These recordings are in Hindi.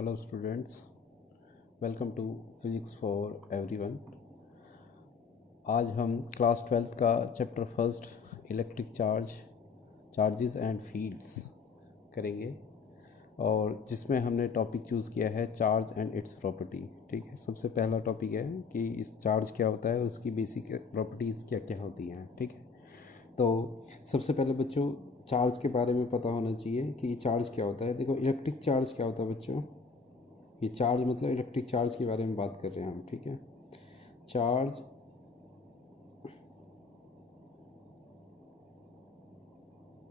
Hello students, welcome to Physics for Everyone। आज हम क्लास 12th का chapter first electric charges and fields करेंगे और जिसमें हमने टॉपिक चूज़ किया है चार्ज एंड इट्स प्रॉपर्टी। ठीक है, सबसे पहला टॉपिक है कि इस चार्ज क्या होता है, उसकी बेसिक प्रॉपर्टीज़ क्या क्या होती हैं। ठीक है, तो सबसे पहले बच्चों चार्ज के बारे में पता होना चाहिए कि चार्ज क्या होता है। देखो, इलेक्ट्रिक चार्ज क्या होता है बच्चों, ये चार्ज मतलब इलेक्ट्रिक चार्ज के बारे में बात कर रहे हैं हम। ठीक है, charge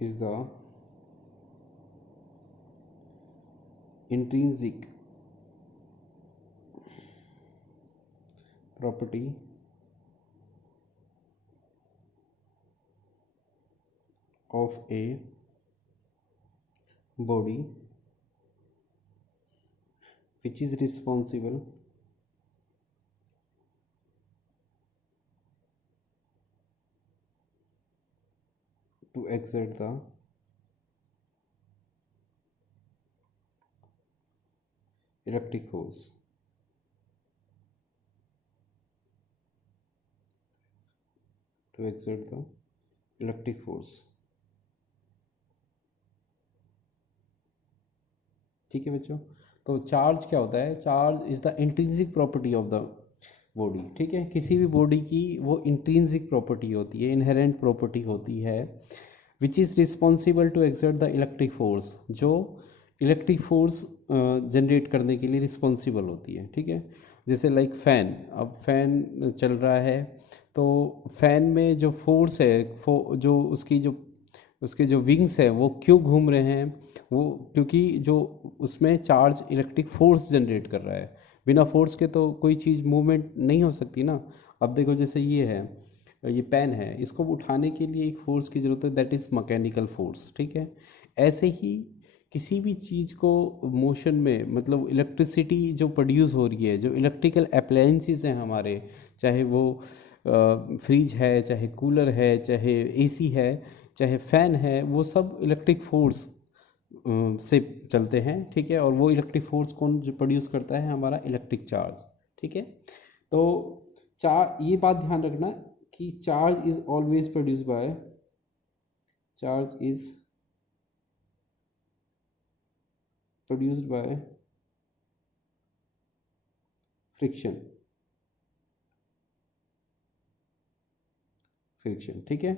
is the intrinsic property of a body which is responsible to exert the electric force। to exert the electric force। ठीक है बच्चों, तो चार्ज क्या होता है? Charge is the intrinsic property of the body. ठीक है, किसी भी बॉडी की वो इंट्रिंसिक प्रॉपर्टी होती है, इनहेरेंट प्रॉपर्टी होती है, which is responsible to exert the electric force, जो इलेक्ट्रिक फोर्स जनरेट करने के लिए रिस्पॉन्सिबल होती है। ठीक है, जैसे लाइक फैन, अब फैन चल रहा है तो फैन में जो फोर्स है, जो उसके जो विंग्स है वो क्यों घूम रहे हैं, वो क्योंकि जो उसमें चार्ज इलेक्ट्रिक फोर्स जनरेट कर रहा है। बिना फोर्स के तो कोई चीज़ मूवमेंट नहीं हो सकती ना। अब देखो, जैसे ये पेन है, इसको उठाने के लिए एक फोर्स की ज़रूरत है, दैट इज़ मैकेनिकल फोर्स। ठीक है, ऐसे ही किसी भी चीज़ को मोशन में, मतलब इलेक्ट्रिसिटी जो प्रोड्यूस हो रही है, जो इलेक्ट्रिकल अप्लायंसेस हैं हमारे, चाहे वो फ्रिज है, चाहे कूलर है, चाहे एसी है, चाहे फैन है, वो सब इलेक्ट्रिक फोर्स से चलते हैं। ठीक है, और वो इलेक्ट्रिक फोर्स कौन जो प्रोड्यूस करता है? हमारा इलेक्ट्रिक चार्ज। ठीक है, तो ये बात ध्यान रखना कि charge is always produce by friction. ठीक है,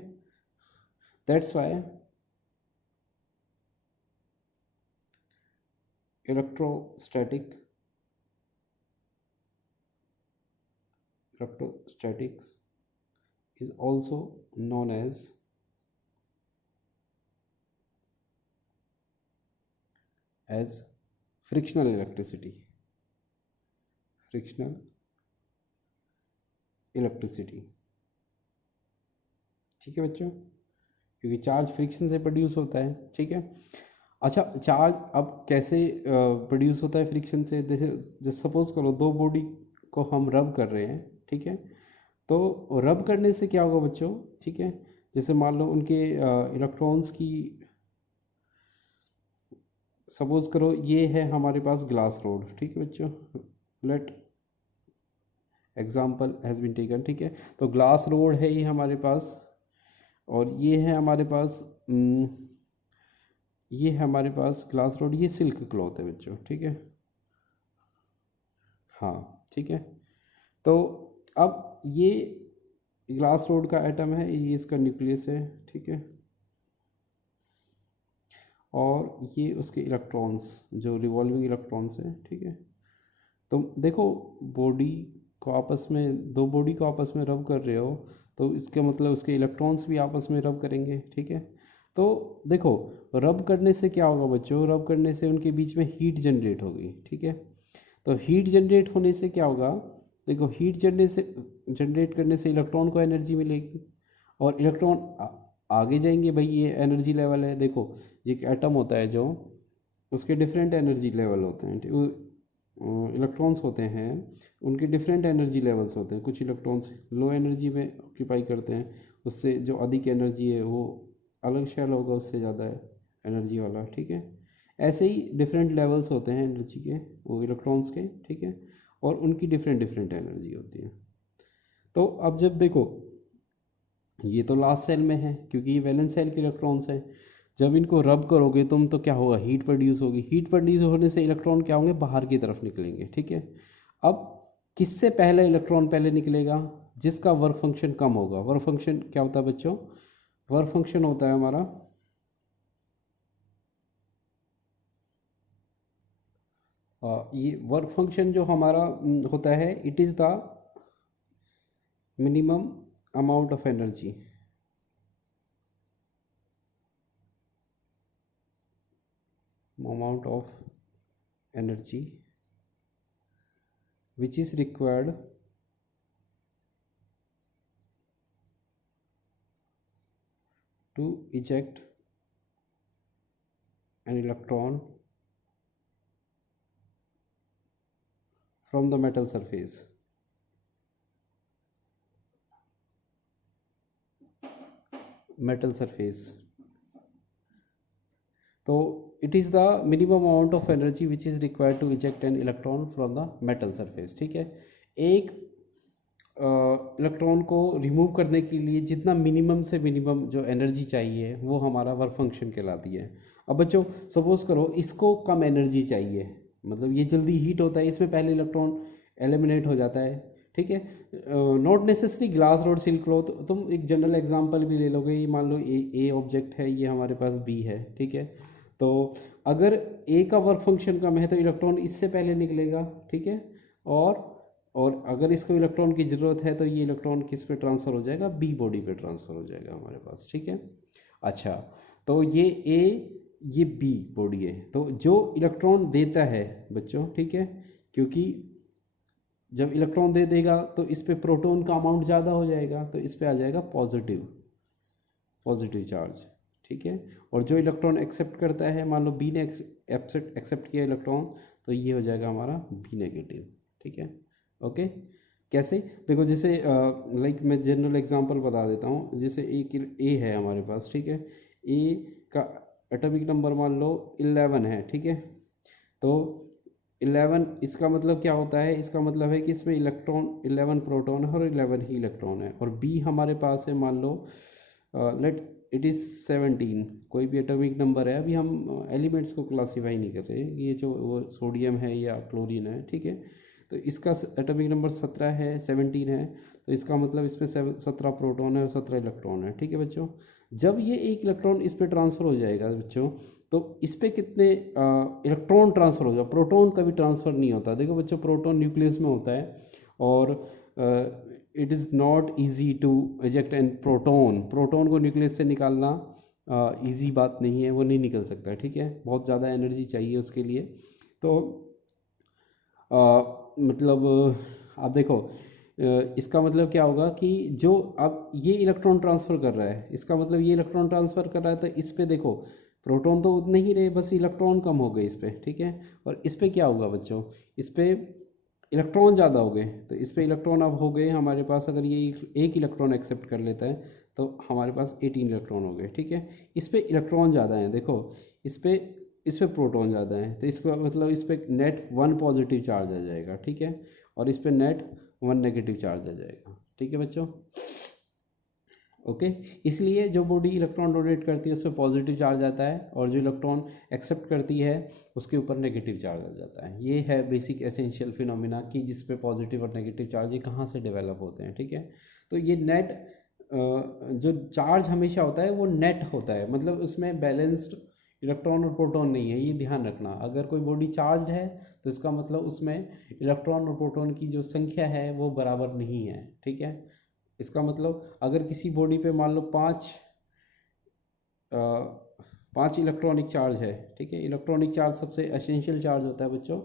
that's why electrostatics is also known as frictional electricity। ठीक है बच्चों, क्योंकि चार्ज फ्रिक्शन से प्रोड्यूस होता है। ठीक है, अच्छा, चार्ज अब कैसे प्रोड्यूस होता है फ्रिक्शन से? जैसे सपोज करो दो बॉडी को हम रब कर रहे हैं। ठीक है, तो रब करने से क्या होगा बच्चों? ठीक है, जैसे मान लो उनके इलेक्ट्रॉन्स की, सपोज करो ये है हमारे पास ग्लास रोड। ठीक है बच्चों, let example has been taken. ठीक है, तो ग्लास रोड है ये हमारे पास, और ये है हमारे पास ग्लास रोड, ये सिल्क क्लॉथ है बच्चों। ठीक है, हाँ ठीक है, तो अब ये ग्लास रोड का एटम है, ये इसका न्यूक्लियस है। ठीक है, और ये उसके इलेक्ट्रॉन्स, जो रिवॉल्विंग इलेक्ट्रॉन्स हैं। ठीक है, तो देखो, दो बॉडी को आपस में रब कर रहे हो, तो इसका मतलब उसके इलेक्ट्रॉन्स भी आपस में रब करेंगे। ठीक है, तो देखो, रब करने से क्या होगा बच्चों? रब करने से उनके बीच में हीट जनरेट होगी। ठीक है, तो हीट जनरेट होने से क्या होगा? देखो, हीट जनरेट करने से इलेक्ट्रॉन को एनर्जी मिलेगी, और इलेक्ट्रॉन आगे जाएंगे। भाई, ये एनर्जी लेवल है। देखो, ये एक एटम होता है जो, उसके डिफरेंट एनर्जी लेवल होते हैं। इलेक्ट्रॉन्स होते हैं, उनके डिफरेंट एनर्जी लेवल्स होते हैं। कुछ इलेक्ट्रॉन्स लो एनर्जी में ऑक्यूपाई करते हैं, उससे जो अधिक एनर्जी है वो अलग शेल होगा उससे ज़्यादा एनर्जी वाला। ठीक है, ऐसे ही डिफरेंट लेवल्स होते हैं एनर्जी के, वो इलेक्ट्रॉन्स के, ठीक है, और उनकी डिफरेंट डिफरेंट एनर्जी होती है। तो अब जब देखो ये तो लास्ट सेल में है क्योंकि ये वैलेंस सेल के इलेक्ट्रॉन्स हैं, जब इनको रब करोगे तुम तो क्या होगा, हीट प्रोड्यूस होगी, हीट प्रोड्यूस होने से इलेक्ट्रॉन क्या होंगे, बाहर की तरफ निकलेंगे, ठीक है। अब किससे पहले इलेक्ट्रॉन पहले निकलेगा, जिसका वर्क फंक्शन कम होगा। वर्क फंक्शन क्या होता है बच्चों, वर्क फंक्शन होता है हमारा ये वर्क फंक्शन जो हमारा होता है, it is the minimum amount of energy, amount of energy which is required to eject an electron from the metal surface. Metal surface. तो it is the minimum amount of energy which is required to eject an electron from the metal surface, ठीक है। एक इलेक्ट्रॉन को रिमूव करने के लिए जितना मिनिमम से मिनिमम जो एनर्जी चाहिए वो हमारा वर्क फंक्शन कहलाती है। अब बच्चों सपोज करो इसको कम एनर्जी चाहिए, मतलब ये जल्दी हीट होता है, इसमें पहले इलेक्ट्रॉन एलिमिनेट हो जाता है, ठीक है। Not necessary glass rod silk cloth, तुम एक जनरल एग्जांपल भी ले लोगे, ये मान लो ए ऑब्जेक्ट है, ये हमारे पास बी है, ठीक है। तो अगर ए का वर्क फंक्शन कम है तो इलेक्ट्रॉन इससे पहले निकलेगा, ठीक है, और अगर इसको इलेक्ट्रॉन की ज़रूरत है तो ये इलेक्ट्रॉन किस पे ट्रांसफ़र हो जाएगा, बी बॉडी पे ट्रांसफ़र हो जाएगा हमारे पास, ठीक है। अच्छा, तो ये ए ये बी बॉडी है, तो जो इलेक्ट्रॉन देता है बच्चों, ठीक है, क्योंकि जब इलेक्ट्रॉन दे देगा तो इस पे प्रोटॉन का अमाउंट ज़्यादा हो जाएगा, तो इस पे आ जाएगा पॉजिटिव चार्ज, ठीक है। और जो इलेक्ट्रॉन एक्सेप्ट करता है, मान लो बी ने एक्सेप्ट किया इलेक्ट्रॉन, तो ये हो जाएगा हमारा बी नेगेटिव, ठीक है। ओके, कैसे, देखो जैसे लाइक मैं जनरल एग्जांपल बता देता हूँ, जैसे एक ए है हमारे पास, ठीक है, ए का एटॉमिक नंबर मान लो 11 है, ठीक है। तो 11 इसका मतलब क्या होता है, इसका मतलब है कि इसमें इलेक्ट्रॉन 11 प्रोटॉन है और 11 ही इलेक्ट्रॉन है। और बी हमारे पास है, मान लो लेट इट इज़ 17, कोई भी एटॉमिक नंबर है, अभी हम एलिमेंट्स को क्लासीफाई नहीं कर रहे, ये जो वो सोडियम है या क्लोरीन है, ठीक है। तो इसका एटॉमिक नंबर 17 है, 17 है, तो इसका मतलब इसमें 17 प्रोटॉन है और 17 इलेक्ट्रॉन है, ठीक है बच्चों। जब ये एक इलेक्ट्रॉन इस पर ट्रांसफ़र हो जाएगा बच्चों, तो इस पर कितने इलेक्ट्रॉन ट्रांसफ़र होगा, प्रोटॉन कभी ट्रांसफ़र नहीं होता। देखो बच्चों, प्रोटॉन न्यूक्लियस में होता है और it is not easy to eject an proton को न्यूक्लियस से निकालना ईजी बात नहीं है, वो नहीं निकल सकता, ठीक है, बहुत ज़्यादा एनर्जी चाहिए उसके लिए। तो मतलब आप देखो इसका मतलब क्या होगा कि जो अब ये इलेक्ट्रॉन ट्रांसफ़र कर रहा है, इसका मतलब ये इलेक्ट्रॉन ट्रांसफ़र कर रहा है, तो इस पे देखो प्रोटॉन तो उतने ही रहे, बस इलेक्ट्रॉन कम हो गए इस पे, ठीक है। और इस पे क्या होगा बच्चों, इस पे इलेक्ट्रॉन ज़्यादा हो गए, तो इस पे इलेक्ट्रॉन अब हो गए हमारे पास, अगर ये एक इलेक्ट्रॉन एक्सेप्ट कर लेता है तो हमारे पास 18 इलेक्ट्रॉन हो गए, ठीक है। इस पे इलेक्ट्रॉन ज़्यादा हैं, देखो इस पे प्रोटॉन ज़्यादा है, तो इसका मतलब इस पे नेट 1 पॉजिटिव चार्ज आ जाएगा, ठीक है, और इस पे नेट 1 नेगेटिव चार्ज आ जाएगा, ठीक है बच्चों। ओके, इसलिए जो बॉडी इलेक्ट्रॉन डोनेट करती है उसमें पॉजिटिव चार्ज आता है, और जो इलेक्ट्रॉन एक्सेप्ट करती है उसके ऊपर नेगेटिव चार्ज आ जाता है। ये है बेसिक एसेंशियल फिनोमिना कि जिस पे पॉजिटिव और नेगेटिव चार्ज ये कहाँ से डेवलप होते हैं, ठीक है। तो ये नेट जो चार्ज हमेशा होता है वो नेट होता है, मतलब उसमें बैलेंस्ड इलेक्ट्रॉन और प्रोटॉन नहीं है, ये ध्यान रखना। अगर कोई बॉडी चार्ज है तो इसका मतलब उसमें इलेक्ट्रॉन और प्रोटॉन की जो संख्या है वो बराबर नहीं है, ठीक है। इसका मतलब अगर किसी बॉडी पे मान लो 5 इलेक्ट्रॉनिक चार्ज है, ठीक है, इलेक्ट्रॉनिक चार्ज सबसे एसेंशियल चार्ज होता है बच्चों।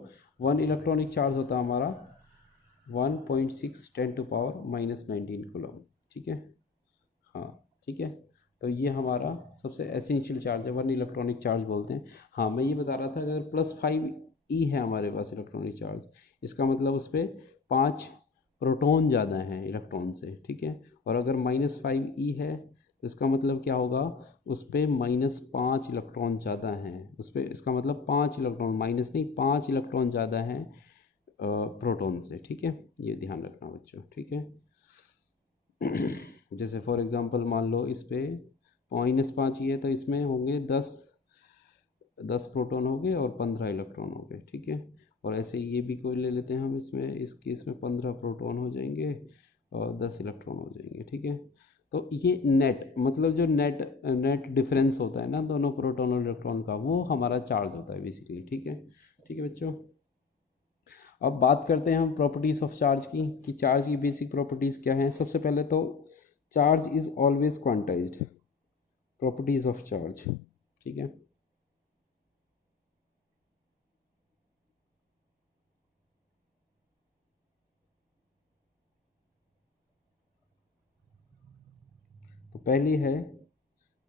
1 इलेक्ट्रॉनिक चार्ज होता है हमारा 1.6 10⁻⁻19 कूलम, ठीक है, हाँ, ठीक है। तो ये हमारा सबसे एसेंशियल चार्ज है, 1 इलेक्ट्रॉनिक चार्ज बोलते हैं। हाँ, मैं ये बता रहा था अगर +5 ई है हमारे पास इलेक्ट्रॉनिक चार्ज, इसका मतलब उस पर 5 प्रोटॉन ज़्यादा हैं इलेक्ट्रॉन से, ठीक है। और अगर -5 ई है तो इसका मतलब क्या होगा, उस पर -5 इलेक्ट्रॉन ज़्यादा हैं उस पर, इसका मतलब 5 इलेक्ट्रॉन, माइनस नहीं 5 इलेक्ट्रॉन ज़्यादा हैं प्रोटॉन से, ठीक है, ये ध्यान रखना बच्चों, ठीक है। जैसे फॉर एग्जांपल मान लो इस पे -5 ही है तो इसमें होंगे 10 प्रोटॉन हो गए और 15 इलेक्ट्रॉन हो गए, ठीक है। और ऐसे ये भी कोई ले लेते हैं हम, इसमें इस केस में 15 प्रोटॉन हो जाएंगे और 10 इलेक्ट्रॉन हो जाएंगे, ठीक है। तो ये नेट मतलब जो नेट डिफरेंस होता है ना दोनों प्रोटॉन और इलेक्ट्रॉन का, वो हमारा चार्ज होता है बेसिकली, ठीक है। ठीक है बच्चों, अब बात करते हैं हम प्रॉपर्टीज ऑफ चार्ज की, कि चार्ज की बेसिक प्रॉपर्टीज क्या हैं। सबसे पहले तो charge is always quantized, properties of charge, ठीक है। तो पहली है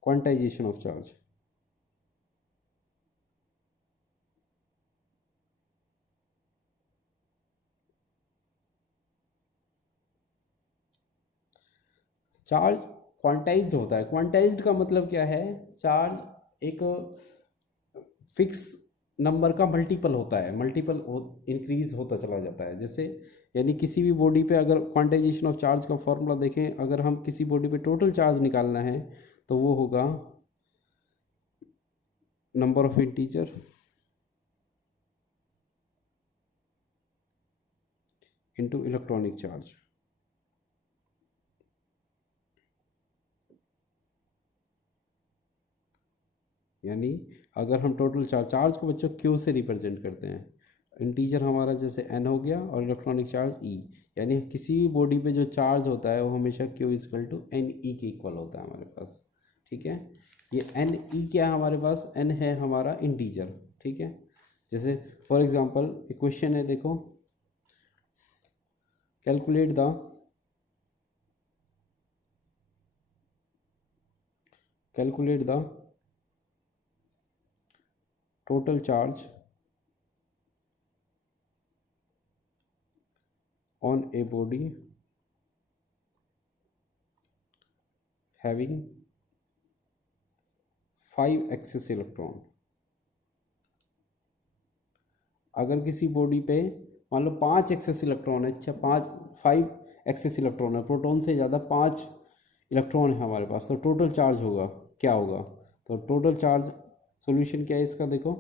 quantization of charge. Charge quantized होता है, क्वांटाइज्ड का मतलब क्या है, चार्ज एक फिक्स नंबर का मल्टीपल होता है, मल्टीपल इंक्रीज होता चला जाता है। जैसे यानी किसी भी बॉडी पे अगर क्वांटाइजेशन ऑफ चार्ज का फॉर्मूला देखें, अगर हम किसी बॉडी पे टोटल चार्ज निकालना है तो वो होगा number of integer into electronic charge. यानी अगर हम टोटल चार्ज को बच्चों क्यू से रिप्रेजेंट करते हैं, इंटीजर हमारा जैसे n हो गया और इलेक्ट्रॉनिक चार्ज e, यानी किसी भी बॉडी पे जो चार्ज होता है वो हमेशा q equal to N E के इक्वल होता है हमारे पास, ठीक है। ये एन ई क्या है हमारे पास, n है हमारा इंटीजर, ठीक है। जैसे फॉर एग्जांपल एक क्वेश्चन है, देखो calculate the total charge on a body having 5 excess electron। अगर किसी बॉडी पे मान लो 5 एक्सेस इलेक्ट्रॉन है, अच्छा 5 एक्सेस इलेक्ट्रॉन है, प्रोटॉन से ज़्यादा 5 इलेक्ट्रॉन है हमारे पास, तो टोटल चार्ज होगा क्या होगा, तो टोटल चार्ज सॉल्यूशन क्या है इसका, देखो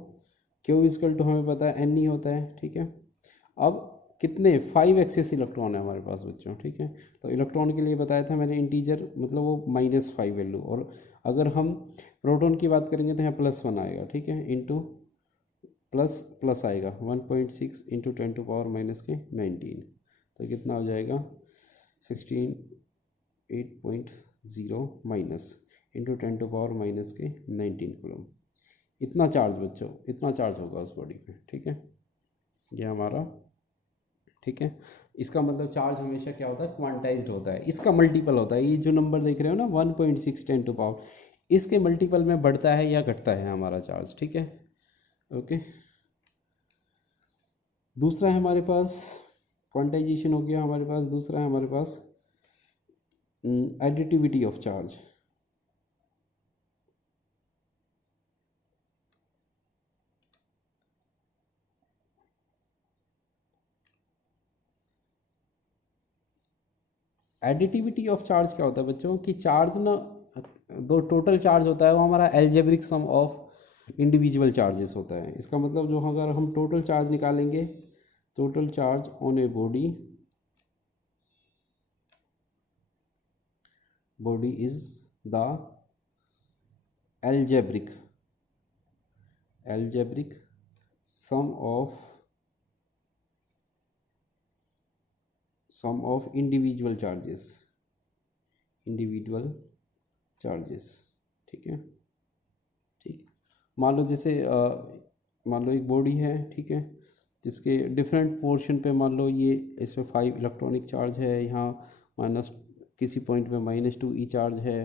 क्यू इक्वल टू हमें पता है एन ई होता है, ठीक है। अब कितने 5 एक्सेस इलेक्ट्रॉन है हमारे पास बच्चों, ठीक है। तो इलेक्ट्रॉन के लिए बताया था मैंने इंटीजर मतलब वो -5 वैल्यू, और अगर हम प्रोटॉन की बात करेंगे तो यहाँ +1 आएगा, ठीक है, इंटू प्लस आएगा 1.6 इंटू 10⁻⁻19, तो कितना हो जाएगा 16 माइनस इंटू 10⁻⁻19 कूलम। इतना चार्ज बच्चों, इतना चार्ज होगा उस बॉडी पे, ठीक है, ये हमारा, ठीक है। इसका मतलब चार्ज हमेशा क्या होता है, क्वांटाइज्ड होता है, इसका मल्टीपल होता है। ये जो नंबर देख रहे हो ना 1.6 10⁻, इसके मल्टीपल में बढ़ता है या घटता है हमारा चार्ज, ठीक है, ओके। दूसरा है हमारे पास क्वांटाइजेशन हो गया हमारे पास, दूसरा है हमारे पास additivity of charge. Additivity of charge क्या होता है बच्चों, कि चार्ज ना, दो टोटल चार्ज होता है वो हमारा algebraic sum of individual charges होता है। इसका मतलब जो अगर हम टोटल चार्ज निकालेंगे, total charge on a body is the algebraic sum of individual charges, ठीक है, ठीक। मान लो जैसे मान लो एक बॉडी है, ठीक है, जिसके डिफरेंट पोर्शन पे मान लो ये इसमें 5 इलेक्ट्रॉनिक चार्ज है, यहाँ माइनस किसी पॉइंट पे -2 ई चार्ज है,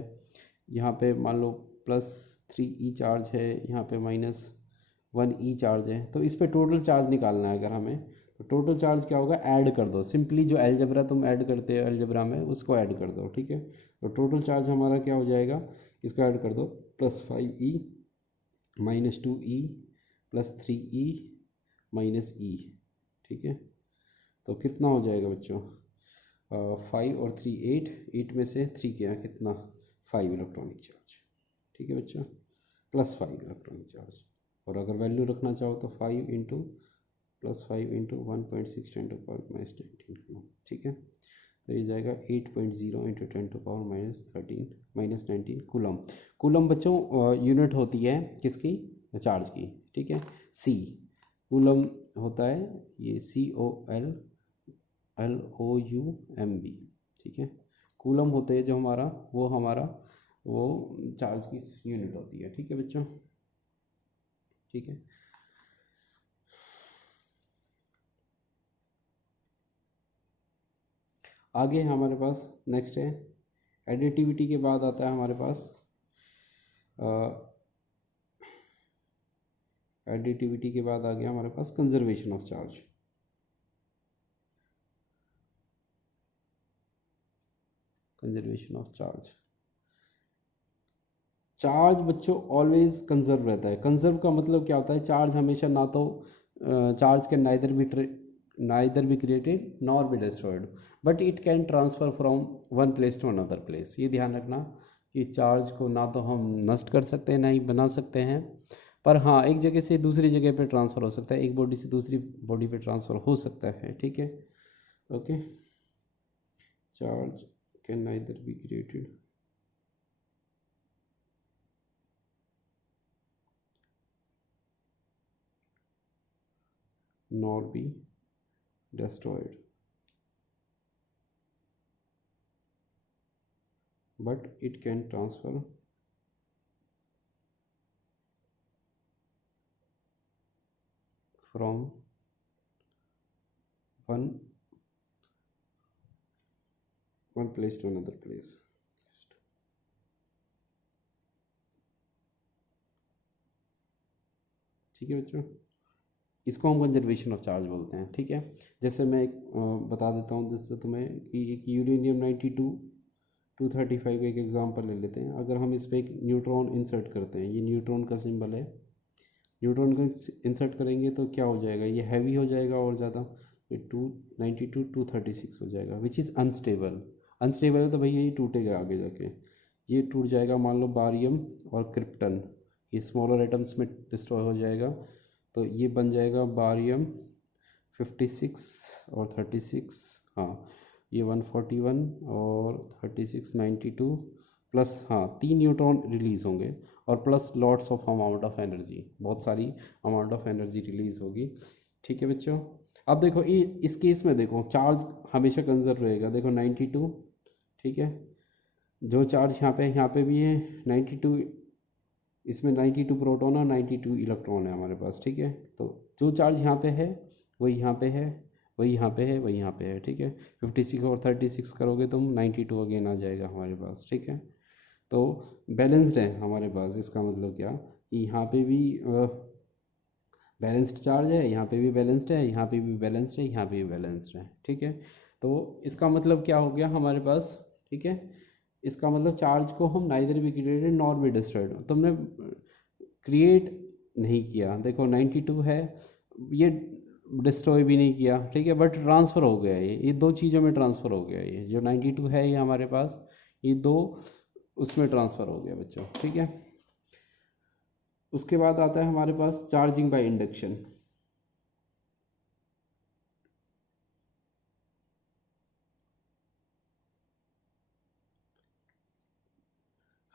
यहाँ पे मान लो +3 ई चार्ज है, यहाँ पे -1 ई चार्ज है। तो इस पे टोटल चार्ज निकालना है अगर हमें, तो टोटल चार्ज क्या होगा, ऐड कर दो, सिंपली जो अलजेब्रा तुम ऐड करते हो अलजेब्रा में उसको ऐड कर दो, ठीक है। तो टोटल चार्ज हमारा क्या हो जाएगा, इसको ऐड कर दो, +5e -2e +3e -e, ठीक है। तो कितना हो जाएगा बच्चों, 5 और 3 8, 8 में से 3 क्या कितना, 5 इलेक्ट्रॉनिक चार्ज, ठीक है बच्चों, +5 इलेक्ट्रॉनिक चार्ज। और अगर वैल्यू रखना चाहो तो 5 इंटू +5 इंटू 1.6 ×10⁻19, ठीक है। तो ये जाएगा 8.0 इंटू 10⁻13 -19 कूलम बच्चों यूनिट होती है किसकी, चार्ज की, ठीक है। सी कूलम होता है ये COLLOUMB, ठीक है। कूलम होते हैं जो हमारा वो चार्ज की यूनिट होती है, ठीक है बच्चों, ठीक है। आगे हमारे पास नेक्स्ट है एडिटिविटी के बाद आता है हमारे पास एडिटिविटी के बाद आ गया हमारे पास conservation of charge. Conservation of charge बच्चों ऑलवेज कंजर्व रहता है। कंजर्व का मतलब क्या होता है, चार्ज हमेशा ना तो charge can neither be created nor be destroyed but it can transfer from one place to another place. ये ध्यान रखना कि चार्ज को ना तो हम नष्ट कर सकते हैं ना ही बना सकते हैं, पर हाँ एक जगह से दूसरी जगह पे ट्रांसफ़र हो सकता है, एक बॉडी से दूसरी बॉडी पे ट्रांसफ़र हो सकता है, ठीक है। Okay, charge can neither be created nor be destroyed but it can transfer from one place to another place। ठीक है बच्चों, इसको हम कंजर्वेशन ऑफ चार्ज बोलते हैं, ठीक है। जैसे मैं बता देता हूँ जैसे तुम्हें कि एक यूरेनियम 92-235 का एक एग्जांपल ले लेते हैं। अगर हम इस पर एक न्यूट्रॉन इंसर्ट करते हैं, ये न्यूट्रॉन का सिंबल है, न्यूट्रॉन को इंसर्ट करेंगे तो क्या हो जाएगा, ये हैवी हो जाएगा और ज़्यादा, ये 292-236 हो जाएगा, विच इज़ अनस्टेबल। अनस्टेबल है तो भैया ये टूटेगा आगे जाके, ये टूट जाएगा। मान लो बारियम और क्रिप्टन, ये स्मॉलर एटम्स में डिस्ट्रॉय हो जाएगा, तो ये बन जाएगा बारियम 56 और 36, हाँ ये 141 और 36 92 प्लस, हाँ 3 न्यूट्रॉन रिलीज होंगे और plus lots of amount of energy, बहुत सारी अमाउंट ऑफ एनर्जी रिलीज होगी, ठीक है बच्चों। अब देखो इस केस में देखो चार्ज हमेशा कंजर्व रहेगा, देखो 92, ठीक है। जो चार्ज यहाँ पे भी है 92, इसमें 92 प्रोटॉन और 92 इलेक्ट्रॉन है हमारे पास, ठीक है। तो जो चार्ज यहाँ पे है वही यहाँ पे है, वही यहाँ पे है, वही यहाँ पे है, ठीक है। 56 और 36 करोगे तुम 92 अगेन आ जाएगा हमारे पास, ठीक है। तो बैलेंस्ड है हमारे पास, इसका मतलब क्या कि यहाँ पे भी बैलेंस्ड चार्ज है, यहाँ पे भी बैलेंस्ड है, यहाँ पे भी बैलेंस्ड है, यहाँ पे भी बैलेंस्ड है, ठीक है। तो इसका मतलब क्या हो गया हमारे पास, ठीक है। इसका मतलब चार्ज को हम neither be created nor be destroyed, तुमने क्रिएट नहीं किया, देखो 92 है, ये डिस्ट्रॉय भी नहीं किया, ठीक है, बट ट्रांसफ़र हो गया, ये दो चीज़ों में ट्रांसफ़र हो गया, ये जो 92 है ये हमारे पास, ये दो उसमें ट्रांसफ़र हो गया बच्चों, ठीक है। उसके बाद आता है हमारे पास चार्जिंग बाय इंडक्शन।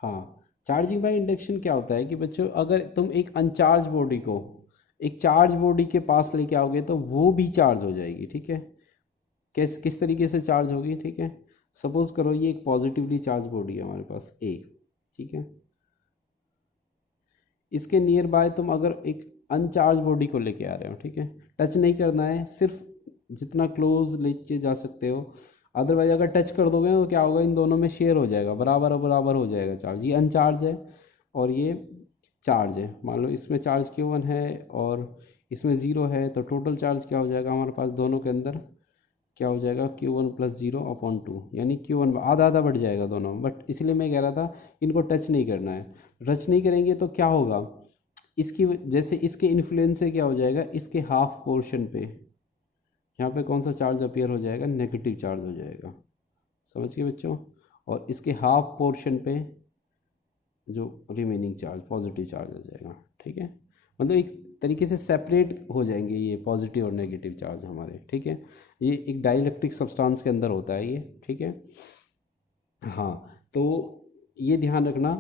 हाँ, चार्जिंग बाय इंडक्शन क्या होता है कि बच्चों अगर तुम एक अनचार्ज बॉडी को एक चार्ज बॉडी के पास लेके आओगे तो वो भी चार्ज हो जाएगी, ठीक है। किस तरीके से चार्ज होगी, ठीक है। सपोज करो ये एक पॉजिटिवली चार्ज बॉडी है हमारे पास ए, ठीक है। इसके नियर बाय तुम अगर एक अनचार्ज बॉडी को लेके आ रहे हो, ठीक है, टच नहीं करना है, सिर्फ जितना क्लोज लेके जा सकते हो, अदरवाइज अगर टच कर दोगे तो क्या होगा, इन दोनों में शेयर हो जाएगा, बराबर बराबर हो जाएगा चार्ज। ये अनचार्ज है और ये चार्ज है, मान लो इसमें चार्ज Q1 है और इसमें 0 है, तो टोटल चार्ज क्या हो जाएगा हमारे पास दोनों के अंदर, क्या हो जाएगा Q1 + 0/2, यानी Q1 आधा आधा बढ़ जाएगा दोनों। बट इसलिए मैं कह रहा था कि इनको टच नहीं करना है। टच नहीं करेंगे तो क्या होगा, इसकी जैसे इसके इन्फ्लुएंस से क्या हो जाएगा, इसके हाफ पोर्शन पे यहाँ पे कौन सा चार्ज अपीयर हो जाएगा, नेगेटिव चार्ज हो जाएगा। समझ गए बच्चों। और इसके हाफ पोर्शन पे जो रिमेनिंग चार्ज पॉजिटिव चार्ज हो जाएगा। ठीक है, मतलब एक तरीके से सेपरेट हो जाएंगे ये पॉजिटिव और नेगेटिव चार्ज हमारे। ठीक है, ये एक डाइलेक्ट्रिक सब्सटेंस के अंदर होता है ये। ठीक है, हाँ, तो ये ध्यान रखना।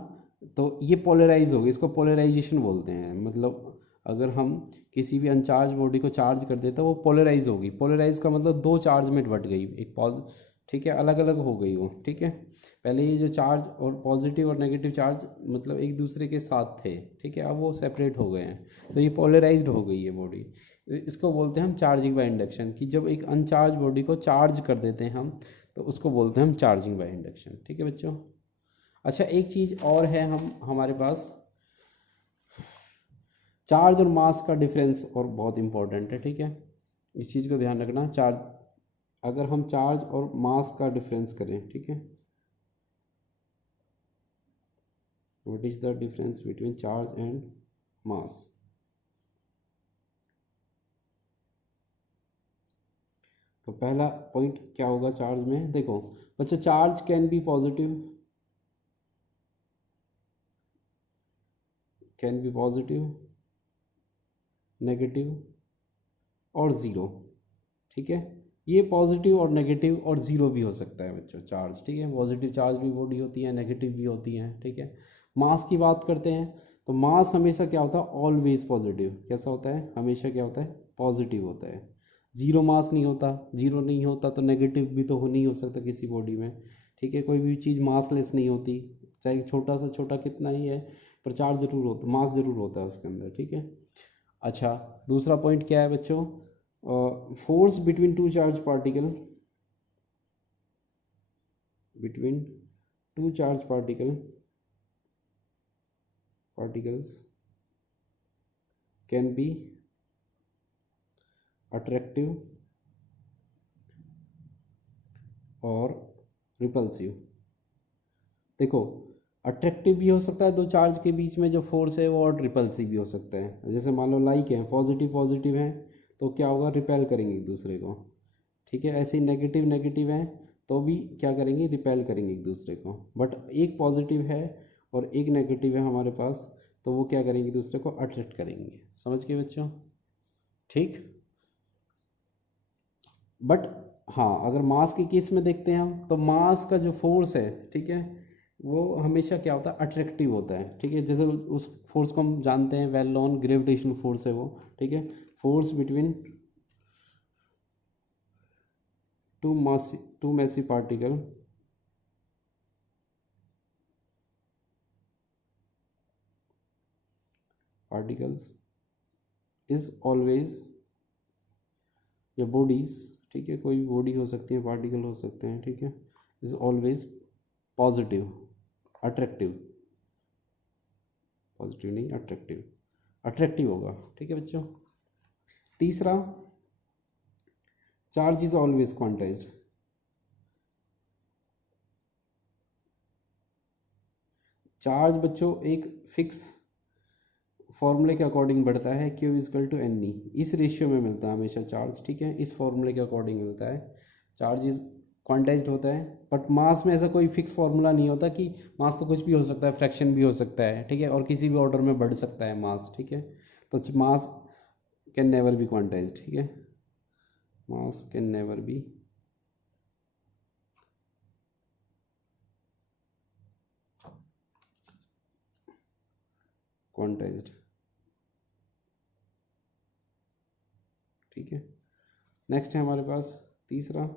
तो ये पोलराइज होगी, इसको पोलराइजेशन बोलते हैं। मतलब अगर हम किसी भी अनचार्ज बॉडी को चार्ज कर देते हैं वो पोलराइज होगी। पोलराइज का मतलब दो चार्ज में बट गई, एक ठीक है, अलग अलग हो गई वो। ठीक है, पहले ये जो चार्ज और पॉजिटिव और नेगेटिव चार्ज मतलब एक दूसरे के साथ थे। ठीक है, अब वो सेपरेट हो गए हैं, तो ये पोलराइज्ड हो गई है बॉडी। इसको बोलते हैं हम चार्जिंग बाय इंडक्शन, कि जब एक अनचार्ज बॉडी को चार्ज कर देते हैं हम, तो उसको बोलते हैं हम चार्जिंग बाय इंडक्शन। ठीक है बच्चों। अच्छा, एक चीज़ और है, हमारे पास चार्ज और मास का डिफरेंस और बहुत इंपॉर्टेंट है। ठीक है, इस चीज़ को ध्यान रखना। चार्ज, अगर हम चार्ज और मास का डिफरेंस करें, ठीक है, what is the difference between charge and mass. तो पहला पॉइंट क्या होगा चार्ज में, देखो बच्चों, charge can be positive, negative और ज़ीरो। ठीक है, ये पॉजिटिव और नेगेटिव और ज़ीरो भी हो सकता है बच्चों चार्ज। ठीक है, पॉजिटिव चार्ज भी बॉडी होती है, नेगेटिव भी होती है। ठीक है, मास की बात करते हैं तो मास हमेशा क्या होता है, ऑलवेज पॉजिटिव। कैसा होता है, हमेशा क्या होता है, पॉजिटिव होता है। जीरो मास नहीं होता, जीरो नहीं होता तो नेगेटिव भी तो नहीं हो सकता किसी बॉडी में। ठीक है, कोई भी चीज़ मासलेस नहीं होती, चाहे छोटा से छोटा कितना ही है, पर चार्ज जरूर होता, मास जरूर होता है उसके अंदर। ठीक है। अच्छा, दूसरा पॉइंट क्या है बच्चों, force between to charge particle, between two charge particles can be attractive और रिपल्सिव। देखो, अट्रैक्टिव भी हो सकता है दो चार्ज के बीच में जो फोर्स है वो, और रिपल्सिव भी हो सकता है। जैसे मान लो लाइक है, पॉजिटिव पॉजिटिव है तो क्या होगा, रिपेल करेंगे एक दूसरे को। ठीक है, ऐसे ही नेगेटिव नेगेटिव है तो भी क्या करेंगे, रिपेल करेंगे एक दूसरे को। बट एक पॉजिटिव है और एक नेगेटिव है हमारे पास, तो वो क्या करेंगे, दूसरे को अट्रैक्ट करेंगे। समझ गए बच्चों। ठीक, बट हाँ, अगर मास के केस में देखते हैं हम, तो मास का जो फोर्स है, ठीक है, वो हमेशा क्या होता है, अट्रैक्टिव होता है। ठीक है, जैसे उस फोर्स को हम जानते हैं, वेल नोन ग्रेविटेशनल फोर्स है वो। ठीक है, force between two massy particles is always, या बॉडीज, ठीक है, कोई भी बॉडी हो सकती है, पार्टिकल हो सकते हैं। ठीक है, is always positive, attractive, positive नहीं, अट्रैक्टिव, अट्रैक्टिव होगा। ठीक है बच्चों। तीसरा, charge is always quantized. Charge बच्चों एक फिक्स फॉर्मूले के अकॉर्डिंग बढ़ता है, Q = NE, इस रेशियो में मिलता है हमेशा चार्ज। ठीक है, इस फॉर्मूले के अकॉर्डिंग मिलता है। चार्ज इज क्वांटाइज्ड होता है, बट मास में ऐसा कोई फिक्स फॉर्मूला नहीं होता कि मास तो कुछ भी हो सकता है, फ्रैक्शन भी हो सकता है। ठीक है, और किसी भी ऑर्डर में बढ़ सकता है मास। ठीक है, तो मास कैन नेवर बी क्वांटाइज्ड। ठीक है, मास कैन नेवर बी क्वांटाइज्ड। ठीक है, नेक्स्ट है हमारे पास तीसरा,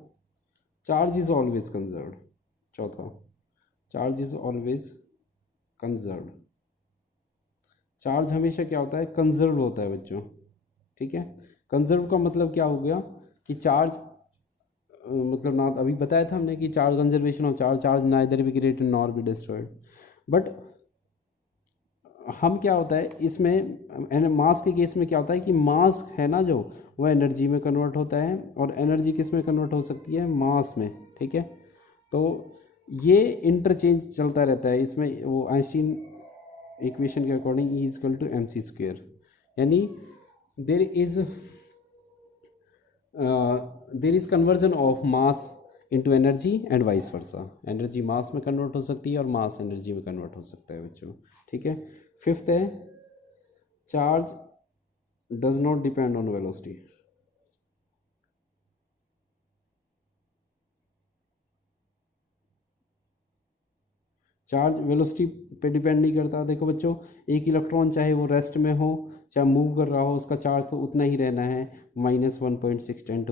चार्ज इज ऑलवेज कंजर्व्ड। चौथा, charge is always conserved. Charge हमेशा क्या होता है, कंजर्व होता है बच्चों। ठीक है, कंजर्व का मतलब क्या हो गया कि चार्ज मतलब ना, अभी बताया था हमने कि charge conservation of charge, charge neither be created nor be destroyed. But हम क्या होता है इसमें मास के केस में क्या होता है कि मास है ना जो, वो एनर्जी में कन्वर्ट होता है, और एनर्जी किस में कन्वर्ट हो सकती है, मास में, ठीक है। तो ये इंटरचेंज चलता रहता है इसमें, वो आइंस्टीन इक्वेशन के according E equal to M C square, यानी there is conversion of mass into energy and vice versa. Energy mass में कन्वर्ट हो सकती है और मास एनर्जी में कन्वर्ट हो सकता है बच्चों, ठीक है। फिफ्थ है, charge does not depend on velocity. Charge velocity पे डिपेंड नहीं करता। देखो बच्चों, एक इलेक्ट्रॉन चाहे वो रेस्ट में हो चाहे मूव कर रहा हो, उसका चार्ज तो उतना ही रहना है, -1.6 ×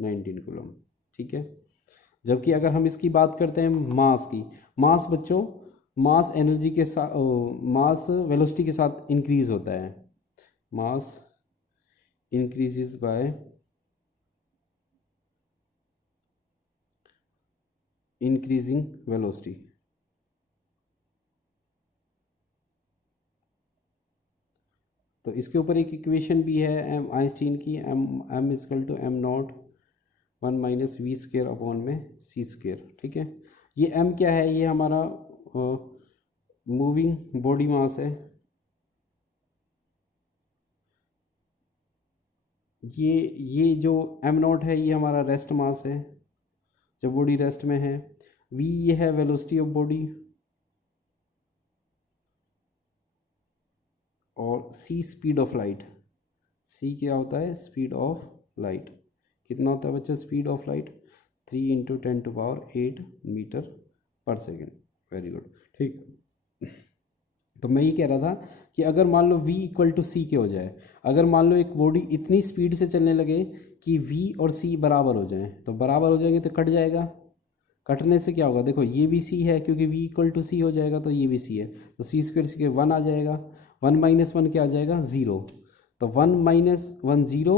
10⁻⁻⁹ कूलम, ठीक है। जबकि अगर हम इसकी बात करते हैं मास की, मास बच्चों, मास एनर्जी के साथ, मास वेलोसिटी के साथ इंक्रीज होता है। Mass increases by increasing velocity. तो इसके ऊपर एक इक्वेशन भी है एम आइंस्टीन की, M equal to M not 1 - v² ठीक है। ये एम क्या है, ये हमारा मूविंग बॉडी मास है। ये जो एम नॉट है ये हमारा रेस्ट मास है, जब बॉडी रेस्ट में है। वी ये है वेलोसिटी ऑफ बॉडी, और सी स्पीड ऑफ लाइट। सी क्या होता है, स्पीड ऑफ लाइट। कितना होता है बच्चा स्पीड ऑफ लाइट, 3 × 10⁸ मीटर पर सेकेंड। वेरी गुड, ठीक। तो मैं ये कह रहा था कि अगर मान लो v इक्वल टू सी के हो जाए, अगर मान लो एक बॉडी इतनी स्पीड से चलने लगे कि v और c बराबर हो जाए, तो बराबर हो जाएंगे तो कट जाएगा। कटने से क्या होगा, देखो ये भी c है, क्योंकि v इक्वल टू सी हो जाएगा तो ये भी c है, तो c² सी के 1 आ जाएगा। 1 - 1 क्या आ जाएगा, 0। तो 1 - 1 0,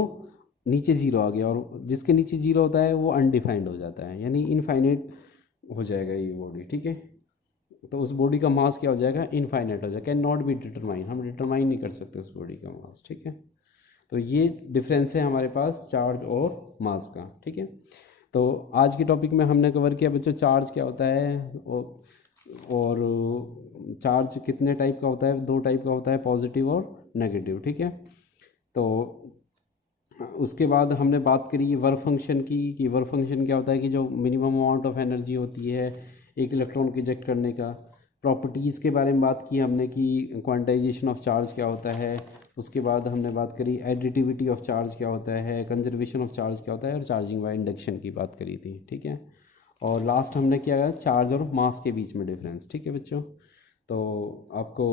नीचे 0 आ गया, और जिसके नीचे 0 होता है वो अनडिफाइंड हो जाता है, यानी इनफाइनाइट हो जाएगा ये बॉडी, ठीक है। तो उस बॉडी का मास क्या हो जाएगा, इनफाइनाइट हो जाएगा, कैन नॉट बी डिटरमाइन, हम डिटरमाइन नहीं कर सकते उस बॉडी का मास, ठीक है। तो ये डिफरेंस है हमारे पास चार्ज और मास का, ठीक है। तो आज के टॉपिक में हमने कवर किया बच्चों चार्ज क्या होता है, और चार्ज कितने टाइप का होता है, 2 टाइप का होता है, पॉजिटिव और नेगेटिव, ठीक है। तो उसके बाद हमने बात करी वर्क फंक्शन की, कि वर्क फंक्शन क्या होता है, कि जो मिनिमम अमाउंट ऑफ एनर्जी होती है एक इलेक्ट्रॉन को इजेक्ट करने का। प्रॉपर्टीज़ के बारे में बात की हमने, कि क्वांटाइजेशन ऑफ चार्ज क्या होता है। उसके बाद हमने बात करी एडिटिविटी ऑफ चार्ज क्या होता है, कंजर्वेशन ऑफ चार्ज क्या होता है, और चार्जिंग बाय इंडक्शन की बात करी थी, ठीक है। और लास्ट हमने क्या है, चार्ज और मास के बीच में डिफरेंस, ठीक है बच्चों। तो आपको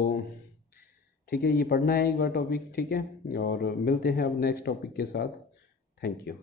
ठीक है ये पढ़ना है एक बार टॉपिक, ठीक है, और मिलते हैं अब नेक्स्ट टॉपिक के साथ। Thank you.